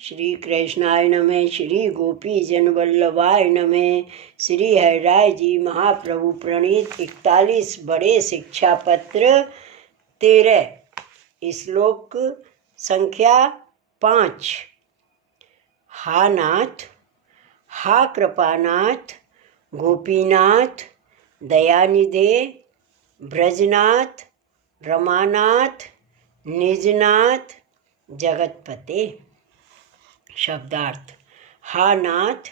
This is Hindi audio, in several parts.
श्री कृष्णाय नमः। श्री गोपी जन वल्लभाय नमः। श्री हरिराय जी महाप्रभु प्रणीत 41 बड़े शिक्षा पत्र 13 श्लोक संख्या 5। हा नाथ, हा कृपानाथ, गोपीनाथ, दयानिधे, ब्रजनाथ, रमानाथ, निजनाथ, जगतपते। शब्दार्थ। हा नाथ,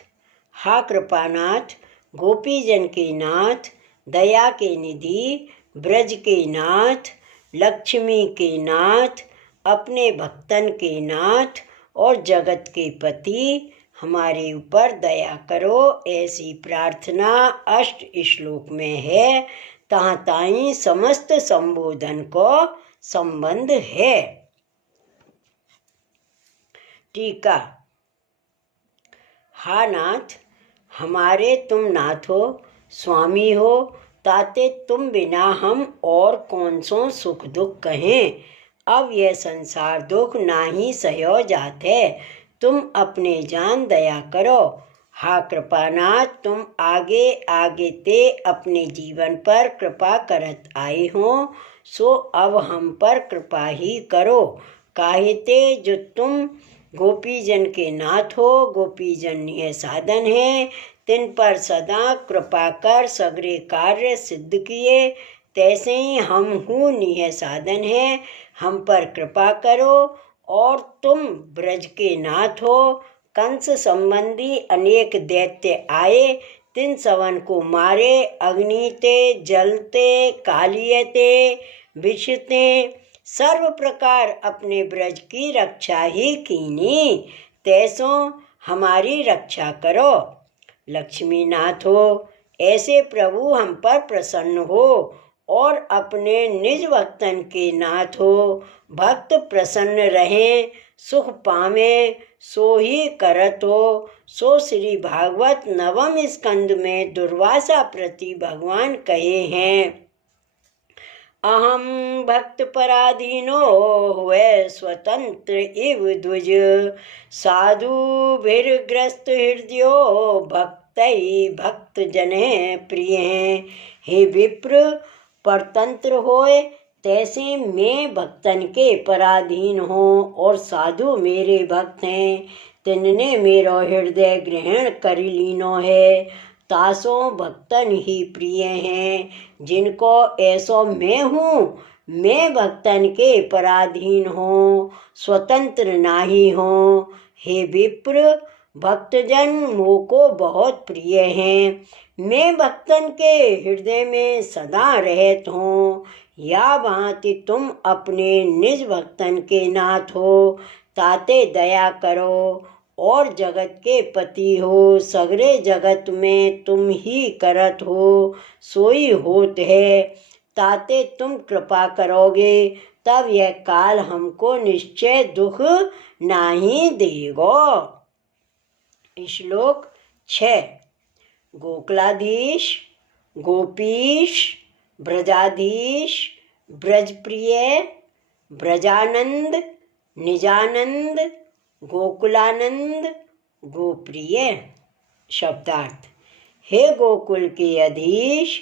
हा कृपानाथ, गोपीजन के नाथ, दया के निधि, ब्रज के नाथ, लक्ष्मी के नाथ, अपने भक्तन के नाथ और जगत के पति, हमारे ऊपर दया करो, ऐसी प्रार्थना 8 श्लोक में है। तहाँ ताई समस्त संबोधन को संबंध है। टीका। हा नाथ, हमारे तुम नाथ हो, स्वामी हो, ताते तुम बिना हम और कौन सो सुख दुख कहें। अब यह संसार दुख ना ही सहयो जात है, तुम अपने जान दया करो। हा कृपानाथ, तुम आगे आगे ते अपने जीवन पर कृपा करत आए हो, सो अब हम पर कृपा ही करो। काहेते जो तुम गोपीजन के नाथ हो, गोपीजन यह साधन है, तिन पर सदा कृपा कर सगरे कार्य सिद्ध किए, तैसे ही हम हूँ निह साधन है, हम पर कृपा करो। और तुम ब्रज के नाथ हो, कंस संबंधी अनेक दैत्य आए, तिन सवन को मारे, अग्निते जलते कालियते विषते, सर्व प्रकार अपने ब्रज की रक्षा ही कीनी, तैसो हमारी रक्षा करो। लक्ष्मी नाथ हो, ऐसे प्रभु हम पर प्रसन्न हो और अपने निज भक्तन के नाथ हो। भक्त प्रसन्न रहें, सुख पावें, सो ही करत हो। सो श्री भागवत नवम स्कंद में दुर्वासा प्रति भगवान कहे हैं, अहम भक्त पराधीनो हुए स्वतंत्र इव द्विज, साधु भीर्ग्रस्त हृदयो भक्तई भक्त जने प्रिय। हे विप्र, परतंत्र होए, तैसे मैं भक्तन के पराधीन हो और साधु मेरे भक्त हैं, तिनने मेरो हृदय ग्रहण कर लीनो है। तासो भक्तन ही प्रिय हैं, जिनको ऐसो मैं हूँ, मैं भक्तन के पराधीन हूँ, स्वतंत्र नाही हूँ। हे विप्र, भक्तजन मोको बहुत प्रिय हैं, मैं भक्तन के हृदय में सदा रहत हूँ। या भांति तुम अपने निज भक्तन के नाथ हो, ताते दया करो और जगत के पति हो। सगरे जगत में तुम ही करत हो, सोई होत है, ताते तुम कृपा करोगे, तब यह काल हमको निश्चय दुख नाही देगो। श्लोक 6। गोकुलाधीश, गोपीश, ब्रजाधीश, ब्रजप्रिय, ब्रजानंद, निजानंद, गोकुलानंद, गोप्रिय। शब्दार्थ। हे गोकुल के अधीश,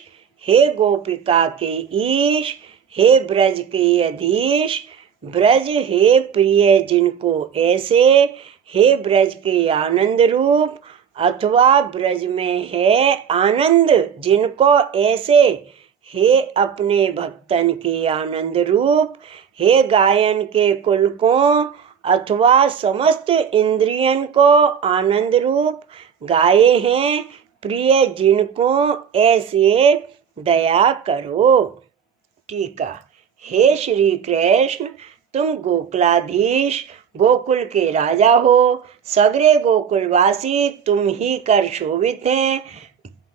हे गोपिका के ईश, हे ब्रज के अधीश, ब्रज हे प्रिय जिनको ऐसे, हे ब्रज के आनंद रूप, अथवा ब्रज में है आनंद जिनको ऐसे, हे अपने भक्तन के आनंद रूप, हे गायन के कुल को अथवा समस्त इंद्रियन को आनंद रूप गाये हैं, प्रिय जिनको ऐसे दया करो। टीका। हे श्री कृष्ण, तुम गोकुलाधीश, गोकुल के राजा हो, सगरे गोकुलवासी तुम ही कर शोभित हैं,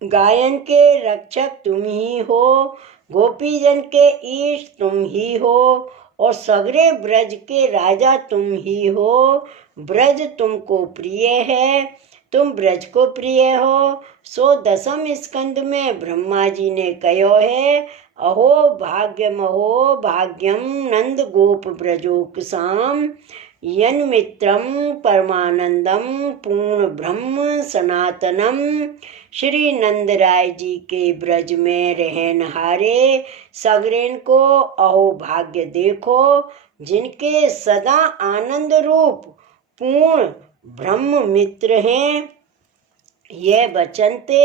गायन के रक्षक तुम ही हो, गोपीजन के ईश तुम ही हो और सगरे ब्रज के राजा तुम ही हो। ब्रज तुमको प्रिय है, तुम ब्रज को प्रिय हो, सो 10वें स्कंद में ब्रह्मा जी ने कहो है, अहो भाग्यम नंद गोप ब्रजोक साम, यन्मित्रं परमानंदम पूर्ण ब्रह्म सनातनम। श्री नंदराय जी के ब्रज में रहनहारे सगरेन को अहो भाग्य देखो, जिनके सदा आनंद रूप पूर्ण ब्रह्म मित्र हैं। यह बचनते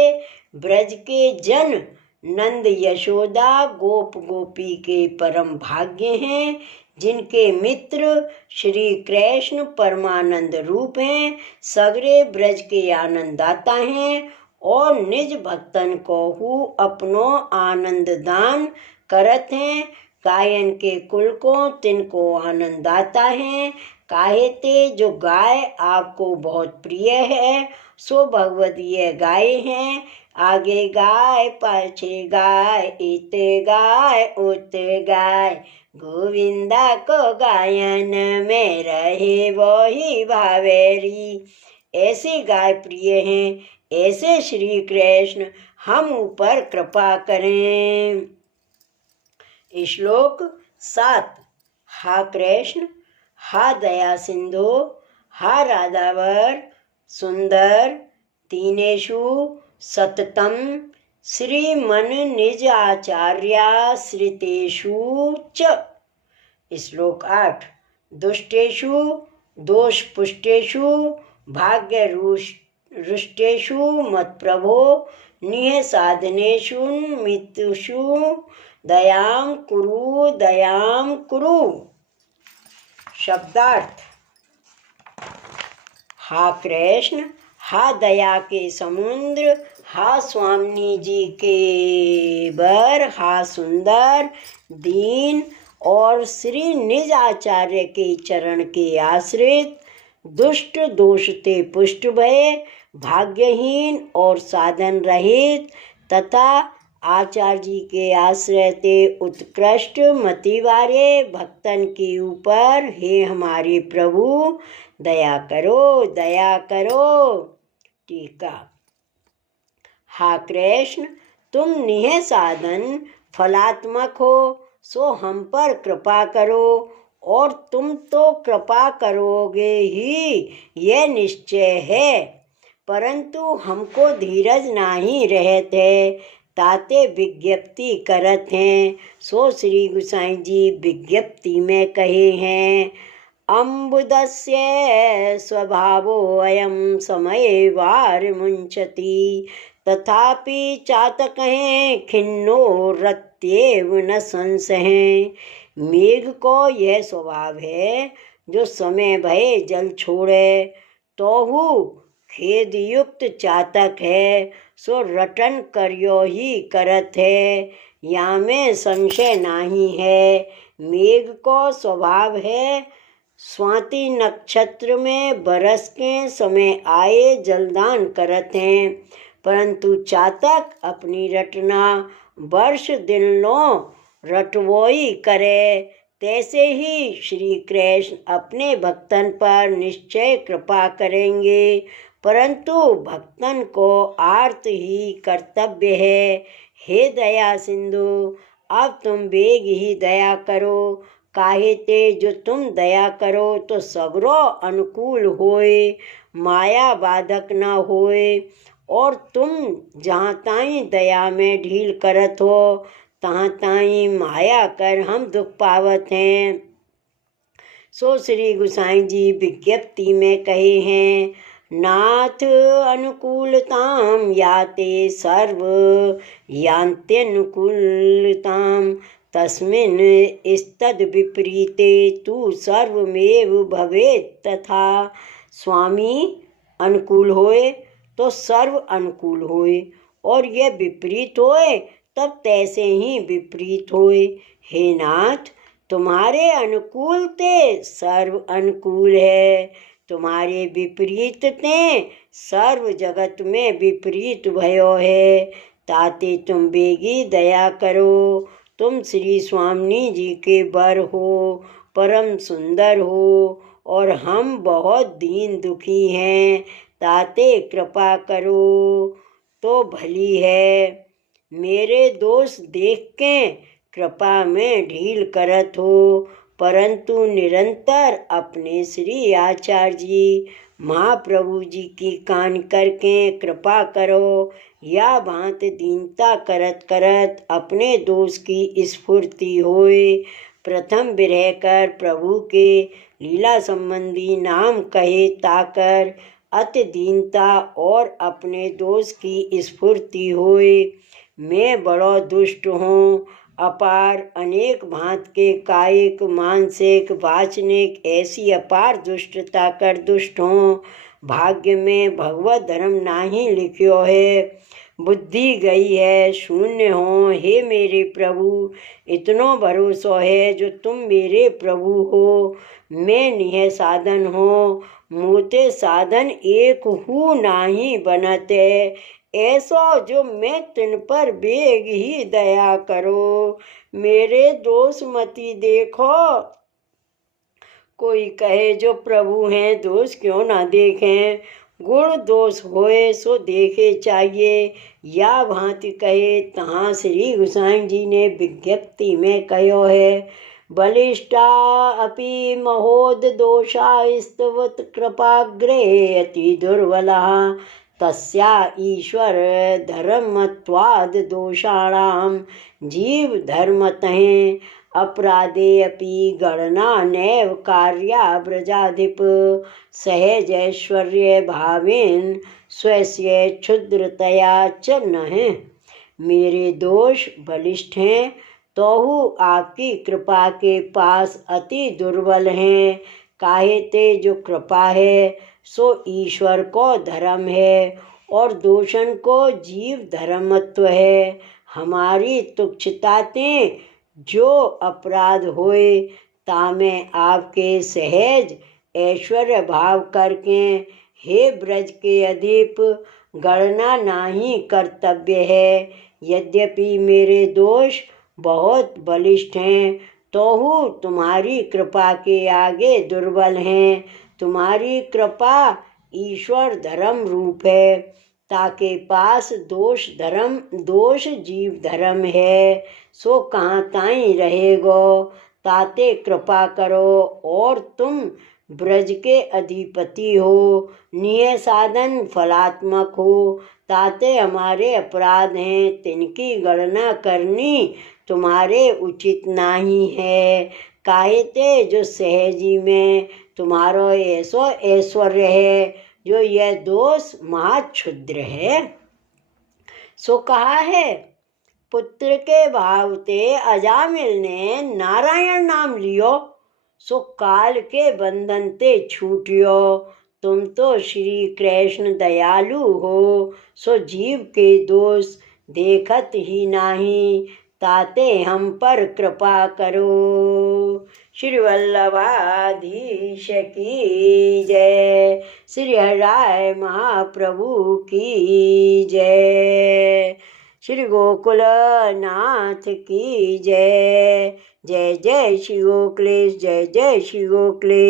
ब्रज के जन नंद यशोदा गोप गोपी के परम भाग्य हैं, जिनके मित्र श्री कृष्ण परमानंद रूप हैं, सगरे ब्रज के आनंददाता हैं और निज भक्तन को हु अपनो आनंद दान करत हैं। गायन के कुल को तिनको आनंददाता हैं। काहे ते जो गाय आपको बहुत प्रिय है, सो भगवदीय गाय हैं। आगे गाय पाछे गाय, इते गाय उते गाय, गोविंदा को गायन में रहे वही भावेरी। ऐसी गाय प्रिय हैं, ऐसे श्री कृष्ण हम ऊपर कृपा करें। श्लोक 7। हा कृष्ण, हा दया सिंधु, हा राधावर सुंदर, तीनेषु सततम श्रीमन निज आचार्याश्रितेषु च। श्लोक 8। दुष्टेषु दोषपुष्टेषु भाग्य रुष्टेषु मत्प्रभो, निह साधनेषु मितुषु दयां कुरु। शब्दार्थ। हा कृष्ण, हा दया के समुद्र, हा स्वामी जी के बर, हा सुंदर दीन और श्री निज आचार्य के चरण के आश्रित, दुष्ट दोषते पुष्ट भय, भाग्यहीन और साधन रहित तथा आचार्य जी के आश्रय ते उत्कृष्ट मति वाले भक्तन के ऊपर हे हमारे प्रभु दया करो, दया करो। टीका। हा कृष्ण, तुम निह साधन फलात्मक हो, सो हम पर कृपा करो, और तुम तो कृपा करोगे ही यह निश्चय है, परंतु हमको धीरज नहीं रहते ताते विज्ञप्ति करत हैं। सो श्री गुसाई जी विज्ञप्ति में कहे हैं, अम्बुदस्य स्वभावो अयम समय वार मुंचति, तथापि चातकहें खिन्नो रत्येव न संशय। मेघ को यह स्वभाव है, जो समय भय जल छोड़े, तोहु खेद युक्त चातक है, सो रटन करियो ही करत है, या में संशय नहीं है। मेघ को स्वभाव है, स्वाति नक्षत्र में बरस के समय आए जलदान करत हैं, परंतु चातक अपनी रटना वर्ष दिनों रटवोई करे। तैसे ही श्री कृष्ण अपने भक्तन पर निश्चय कृपा करेंगे, परंतु भक्तन को आर्त ही कर्तव्य है। हे दया सिंधु, अब तुम वेग ही दया करो। काहे ते जो तुम दया करो तो सगरो अनुकूल होए, माया बाधक न होए, और तुम जहाँ ताई दया में ढील करत हो, तहाँ ताई माया कर हम दुख पावत हैं। सो श्री गुसाई जी विज्ञप्ति में कहे हैं, नाथ अनुकूलताम याते सर्व यान्त्यनुकूलताम, तस्मिन् स्तद विपरीते तु सर्वमेव भवेत् तथा। स्वामी अनुकूल होए तो सर्व अनुकूल होए, और यह विपरीत होए तब तैसे ही विपरीत होए। हे नाथ, तुम्हारे अनुकूल ते सर्व अनुकूल है, तुम्हारे विपरीत ते सर्व जगत में विपरीत भयो है। ताते तुम बेगी दया करो। तुम श्री स्वामी जी के बर हो, परम सुंदर हो, और हम बहुत दीन दुखी हैं, ताते कृपा करो तो भली है। मेरे दोष देख के कृपा में ढील करत हो, परंतु निरंतर अपने श्री आचार्य जी महाप्रभु जी की कान करके कृपा करो। या भांत दीनता करत करत अपने दोष की स्फूर्ति होए। प्रथम विरह कर प्रभु के लीला संबंधी नाम कहे ताकर अति दीनता और अपने दोष की स्फूर्ति होए। मैं बड़ो दुष्ट हूँ, अपार अनेक भांत के कायिक मानसिक वाचनिक ऐसी अपार दुष्टता कर दुष्ट हूँ। भाग्य में भगवत धर्म नाही लिखियो है, बुद्धि गई है शून्य हो। हे मेरे प्रभु, इतनो भरोसा है जो तुम मेरे प्रभु हो। मैं निह साधन हो, मोते साधन एक हु नाही बनते। ऐसो जो मैं तिन पर बेग ही दया करो। मेरे दोष मति देखो। कोई कहे जो प्रभु हैं दोष क्यों ना देखें। गुण दोष होए सो देखे चाहिए। या भांति कहे तहाँ श्री गोसाई जी ने विज्ञप्ति में कहो है। बलिष्ठा अपि महोद दोषा स्तवत कृपाग्रे अति दुर्बला तस्या ईश्वर धर्मत्वाद दोषाणाम जीव धर्मतः अपराधे अपि गणना नैव कार्या व्रजाधिप सहज ऐश्वर्य भावेन स्वस्य क्षुद्रतया च नहे। मेरे दोष बलिष्ठ हैं तोहु आपकी कृपा के पास अति दुर्बल हैं। काहे ते जो कृपा है सो ईश्वर को धर्म है और दोषण को जीव धर्मत्व है। हमारी तुच्छताते जो अपराध होए तामें आपके सहज ऐश्वर्य भाव करके हे ब्रज के अधिप गणना नाही कर्तव्य है। यद्यपि मेरे दोष बहुत बलिष्ठ हैं तोहु तुम्हारी कृपा के आगे दुर्बल हैं। तुम्हारी कृपा ईश्वर धर्म रूप है, ताके पास दोष जीव धर्म है। सो कहाँ ताई रहेगो। ताते कृपा करो और तुम ब्रज के अधिपति हो, निय साधन फलात्मक हो। ताते हमारे अपराध हैं, तिनकी गणना करनी तुम्हारे उचित नहीं है। काहेते जो सहजी में तुम्हारो ऐसो ऐश्वर्य है जो यह दोष महाक्षुद्र है। सो कहा है पुत्र के भाव ते अजामिल ने नारायण नाम लियो सो काल के बंधन ते छूटियो। तुम तो श्री कृष्ण दयालु हो सो जीव के दोष देखत ही नहीं। ताते हम पर कृपा करो। श्री वल्लभाधीश की जय। श्री हराय महाप्रभु की जय। श्री गोकुल नाथ की जय। जय जय श्री गोकुलेश, जय जय श्री गोकुलेश।